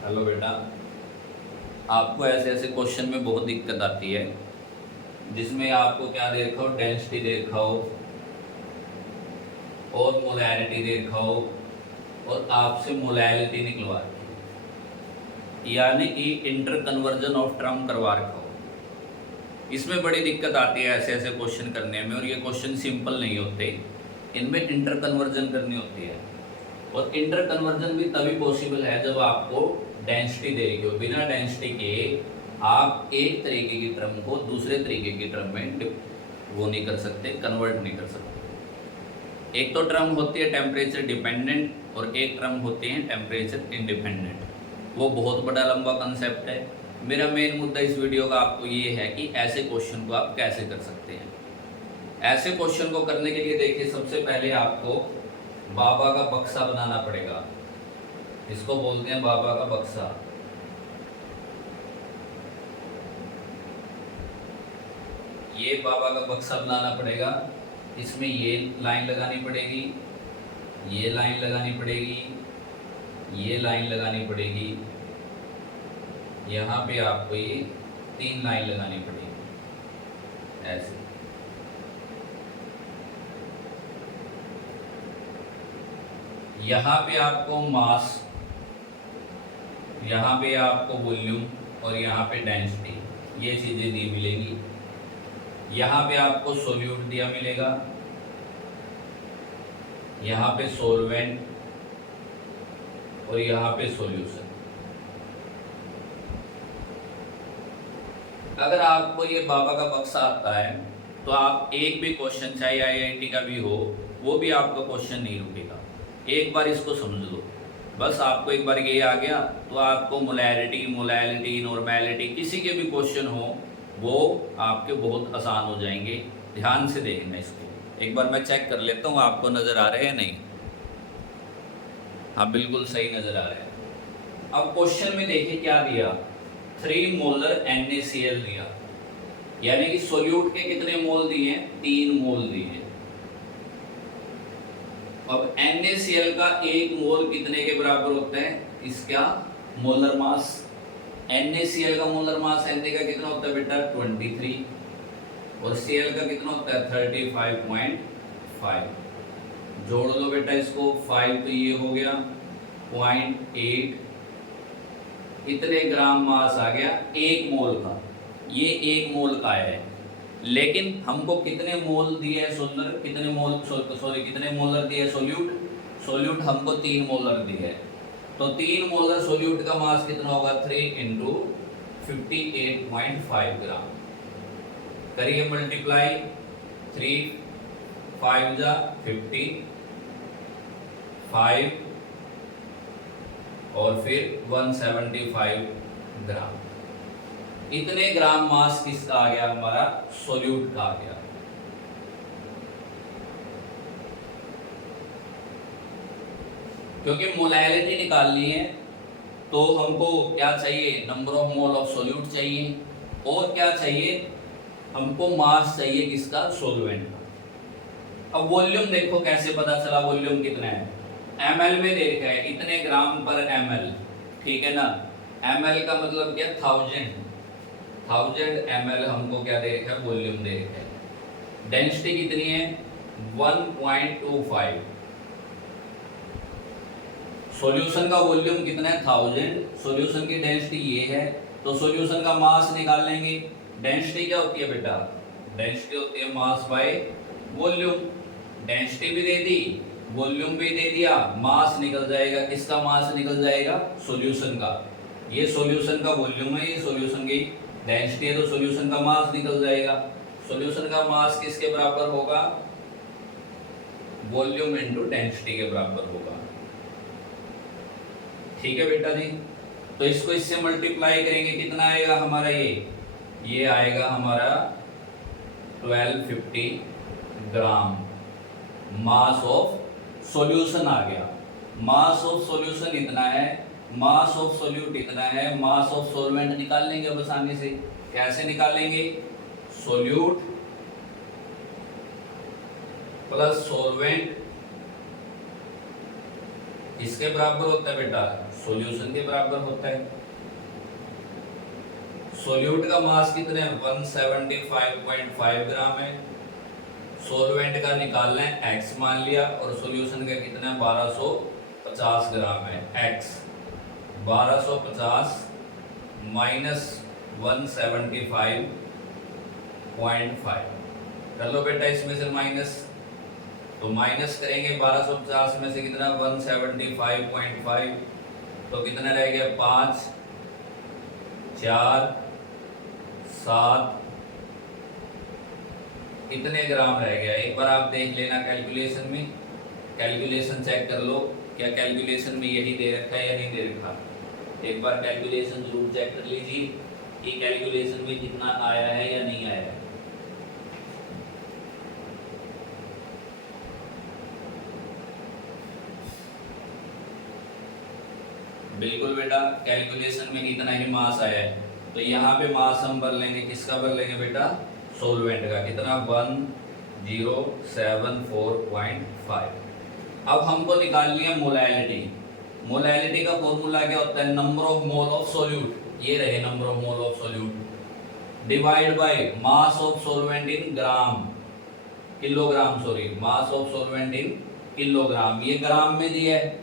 Hello बेटा। आपको ऐसे ऐसे क्वेश्चन में बहुत दिक्कत आती है जिसमें आपको क्या दे रखा हो, डेंसिटी दे रखा हो और मोलैरिटी दे रखा हो और आपसे मोलैलिटी निकलवा रखी हो, यानी कि इंटर कन्वर्जन ऑफ टर्म करवा रखा हो। इसमें बड़ी दिक्कत आती है ऐसे ऐसे क्वेश्चन करने में, और ये क्वेश्चन सिंपल नहीं होते, इनमें इंटर कन्वर्जन करनी होती है। और इंटर कन्वर्जन भी तभी पॉसिबल है जब आपको डेंसिटी दे रही हो। बिना डेंसिटी के आप एक तरीके की टर्म को दूसरे तरीके की टर्म में वो नहीं कर सकते, कन्वर्ट नहीं कर सकते। एक तो टर्म होती है टेम्परेचर डिपेंडेंट और एक टर्म होती है टेम्परेचर इंडिपेंडेंट। वो बहुत बड़ा लंबा कंसेप्ट है। मेरा मेन मुद्दा इस वीडियो का आपको ये है कि ऐसे क्वेश्चन को आप कैसे कर सकते हैं। ऐसे क्वेश्चन को करने के लिए देखिए, सबसे पहले आपको बाबा का बक्सा बनाना पड़ेगा। इसको बोलते हैं बाबा का बक्सा। ये बाबा का बक्सा बनाना पड़ेगा। इसमें ये लाइन लगानी पड़ेगी, ये लाइन लगानी पड़ेगी, ये लाइन लगानी पड़ेगी, यहाँ पे आपको ये 3 लाइन लगानी पड़ेगी ऐसे। यहाँ पे आपको मास, यहाँ पे आपको वॉल्यूम और यहाँ पे डेंसिटी, ये चीज़ें दी मिलेगी। यहाँ पे आपको सोल्यूट दिया मिलेगा, यहाँ पे सोलवेंट और यहाँ पे सॉल्यूशन। अगर आपको ये बाबा का बक्सा आता है तो आप एक भी क्वेश्चन, चाहे आईआईटी का भी हो, वो भी आपका क्वेश्चन नहीं रुकेगा। एक बार इसको समझ लो, बस आपको एक बार ये आ गया तो आपको मोलैरिटी, मोलैलिटी, नॉर्मैलिटी किसी के भी क्वेश्चन हो वो आपके बहुत आसान हो जाएंगे। ध्यान से देखना इसको। एक बार मैं चेक कर लेता हूँ आपको नज़र आ रहे हैं नहीं। हाँ, बिल्कुल सही नज़र आ रहे हैं। अब क्वेश्चन में देखिए क्या दिया, 3 मोलर NaCl दिया, यानी कि सोल्यूट के कितने मोल दिए हैं, 3 मोल दिए हैं। अब NaCl का 1 मोल कितने के बराबर होता है, इसका मोलर मास। NaCl का मोलर मास Na का कितना होता है बेटा, 23, और Cl का कितना होता है, 35.5। जोड़ लो बेटा इसको, 5 तो ये हो गया 0.8, इतने ग्राम मास आ गया 1 मोल का। ये 1 मोल का है, लेकिन हमको कितने मोल दिए है सोलर, कितने मोल सॉरी कितने मोलर दिए है सोल्यूट, सोल्यूट हमको 3 मोलर दिए है। तो 3 मोलर सोल्यूट का मास कितना होगा, 3 इंटू 58.5 ग्राम। करिए मल्टीप्लाई, 3 5 जा 50, 5 और फिर 175 ग्राम। इतने ग्राम मास किसका आ गया, हमारा सोल्यूट का आ गया। क्योंकि मोलैलिटी निकालनी है तो हमको क्या चाहिए, number of mole of solute चाहिए, और क्या चाहिए, हमको मास चाहिए किसका, सोलवेंट का। अब वॉल्यूम देखो कैसे पता चला वॉल्यूम कितना है, ml में देखा है, इतने ग्राम पर ml, ठीक है ना। ml का मतलब क्या, 1000 ml हमको क्या दे रखा है, वॉल्यूम दे रखा है। डेंसिटी कितनी है, 1.25। सॉल्यूशन का वॉल्यूम कितना है, 1000, सॉल्यूशन की डेंसिटी ये है, तो सॉल्यूशन का मास निकाल लेंगे। डेंसिटी क्या होती है बेटा, डेंसिटी होती है मास बाय वॉल्यूम। डेंसिटी भी दे दी, वॉल्यूम भी दे दिया, मास निकल जाएगा, किसका मास निकल जाएगा, सॉल्यूशन का। ये सॉल्यूशन का वॉल्यूम है, ये सॉल्यूशन की डेंसिटी है, तो सॉल्यूशन का मास निकल जाएगा। सॉल्यूशन का मास किसके बराबर होगा, वॉल्यूम इनटू डेंसिटी के बराबर होगा। ठीक है बेटा जी। तो इसको इससे मल्टीप्लाई करेंगे, कितना आएगा हमारा, ये आएगा हमारा 1250 ग्राम मास ऑफ सॉल्यूशन आ गया। मास ऑफ सॉल्यूशन इतना है, मास ऑफ सोल्यूट इतना है, मास ऑफ सॉल्वेंट निकाल लेंगे अब आसानी से। कैसे निकालेंगे, सोल्यूट प्लस सॉल्वेंट किसके बराबर होता है बेटा? सॉल्यूशन के बराबर होता है। सॉल्यूट का मास कितना है? 175.5 ग्राम है। सॉल्वेंट का निकालना है x मान लिया, और सॉल्यूशन का कितना है? 1250 ग्राम है। x 1250 माइनस 175.5 कर लो बेटा, इसमें से माइनस, तो माइनस करेंगे 1250 में से कितना? 175.5, तो कितना रह गया? 5 4 7 कितने ग्राम रह गया? एक बार आप देख लेना कैलकुलेशन में, कैलकुलेशन चेक कर लो, क्या कैलकुलेशन में यही दे रखा है या नहीं दे रखा। एक बार कैलकुलेशन जरूर चेक कर लीजिए कि कैलकुलेशन में कितना आया है या नहीं आया है। बिल्कुल बेटा, कैलकुलेशन में इतना ही मास आया है, तो यहाँ पे मास हम भर लेंगे, किसका भर लेंगे बेटा? सॉल्वेंट का। कितना? 1074.5। अब हमको निकालनी है मोलैलिटी। मोलैलिटी का फॉर्मूला क्या होता है? Number of mole of solute, ये रहे number of mole of solute, divide by mass of solvent in gram, kilogram, sorry, mass of solvent in kilogram. ये ग्राम में दिया है,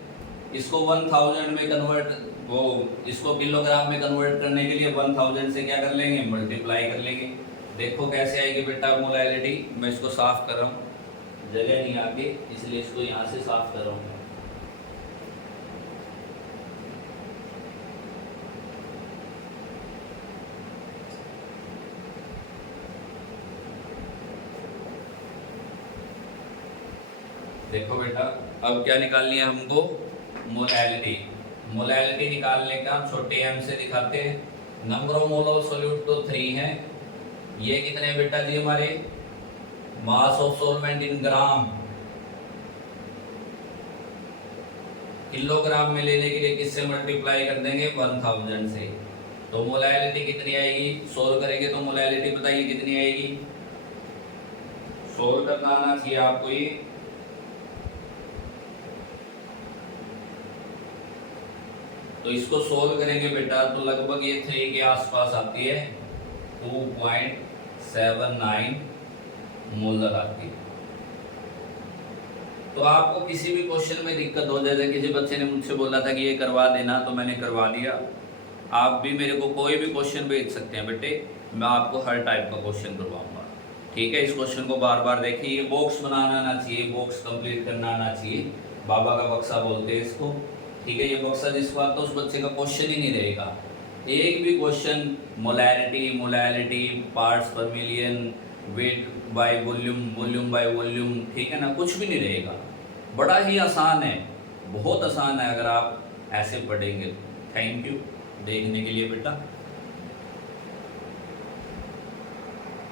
इसको 1000 में कन्वर्ट, वो इसको किलोग्राम में कन्वर्ट करने के लिए 1000 से क्या कर लेंगे? मल्टीप्लाई कर लेंगे। देखो कैसे आएगी बेटा मोलैलिटी। मैं इसको साफ कर रहा हूँ, जगह नहीं आगे, इसलिए इसको यहाँ से साफ कर रहा हूँ। देखो बेटा, अब क्या निकालनी है हमको? मोलैलिटी। मोलैलिटी निकालने का हम छोटे m से दिखाते हैं। Number of mole of solute तो 3 है। ये कितने बेटा जी? हमारे mass of solvent in gram, kilogram में लेने के लिए किससे मल्टीप्लाई कर देंगे? 1000 से। तो मोलैलिटी कितनी आएगी? सोल्व करेंगे तो मोलैलिटी बताइए कितनी आएगी? सोल्व करना आना चाहिए आपको ये। तो इसको सोल्व करेंगे बेटा तो लगभग ये 3 के आसपास आती है, 2.79 मोलर आती है। तो आपको किसी भी क्वेश्चन में दिक्कत हो, जैसे किसी बच्चे ने मुझसे बोला था कि ये करवा देना, तो मैंने करवा दिया। आप भी मेरे को कोई भी क्वेश्चन भेज सकते हैं बेटे, मैं आपको हर टाइप का क्वेश्चन करवाऊंगा। ठीक है, इस क्वेश्चन को बार बार देखिए। ये बॉक्स बनाना आना चाहिए, बॉक्स कंप्लीट करना आना चाहिए, बाबा का बक्सा बोलते हैं इसको। ठीक है, ये बक्सा जिस बात तो उस बच्चे का क्वेश्चन ही नहीं रहेगा। एक भी क्वेश्चन मोलैलिटी, मोलैलिटी, पार्ट्स पर million, weight by volume, volume by volume, ठीक है ना, कुछ भी नहीं रहेगा। बड़ा ही आसान है, बहुत आसान है अगर आप ऐसे पढ़ेंगे। थैंक यू देखने के लिए बेटा।